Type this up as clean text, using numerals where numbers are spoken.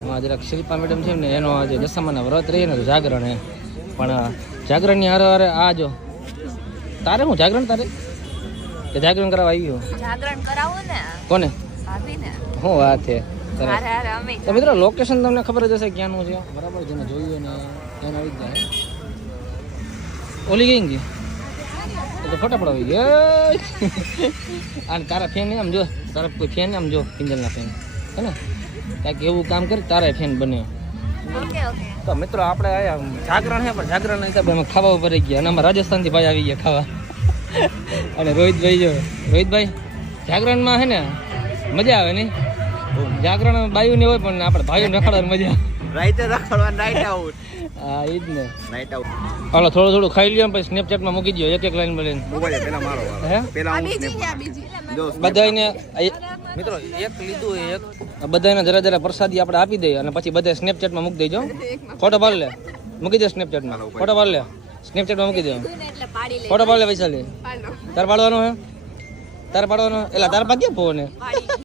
જરાક શિલ્પા મેડમ છે ને એનો આજે દશામાના વ્રત રહીએ ને તો જાગરણ હે પણ જાગરણની હારે હારે આ જો તારે હું જાગરણ તારે કે જાગરણ કરાવવા આવ્યો જાગરણ કરાવો ને કોને ભાભીને શું વાત છે હારે હારે અમે તો મિત્રો લોકેશન તમને ખબર જ હશે ક્યાંનું છે બરાબર જેને જોયું ને એને આવી જાય ઓલી ગઈ તો ફોટા પડાવી ગયા અને તારા ફેન આમ જો તારા કોઈ ફેન આમ જો કિંજલના ફેન હે ને કાંઈક એવું કામ કરી તારા ફેન બને ઓકે ઓકે તો મિત્રો આપણે આયા જાગરણ છે પણ જાગરણ હિસાબે અમે ખાવા ઉપર રહી ગયા અને અમે રાજસ્થાનથી ભાઈ આવી ગયા ખાવા અને રોહિતભાઈ જો રોહિતભાઈ જાગરણમાં છે ને મજા આવે નહીં જાગરણ બાયું ને હોય પણ આપણે ભાઈઓ રખડવાની મજા રાઈતે રખડવા નાઈટ આઉટ હા એ જ ને નાઈટ આઉટ હાલો થોડું થોડું ખાઈ લ્યો પછી સ્નેપચેટમાં મૂકી દો એક એક લાઈન બોલીને મોબાઈલ પેલા મારો હે પેલા હું જો બધાને મિત્રો એક લીધું એક બધાને જરા જરા પ્રસાદી આપણે આપી દઈએ અને પછી બધા સ્નેપચેટમાં મૂકી દેજો ફોટો પાડી લે મૂકી દે સ્નેપચેટમાં ફોટો પાડી લે સ્નેપચેટમાં મૂકી દે એટલે પાડી લે ફોટો પાડી લે પૈસા લે તારે પાડવાનો હે તારે પાડવાનો એટલે તારે પાડ્યો ફોન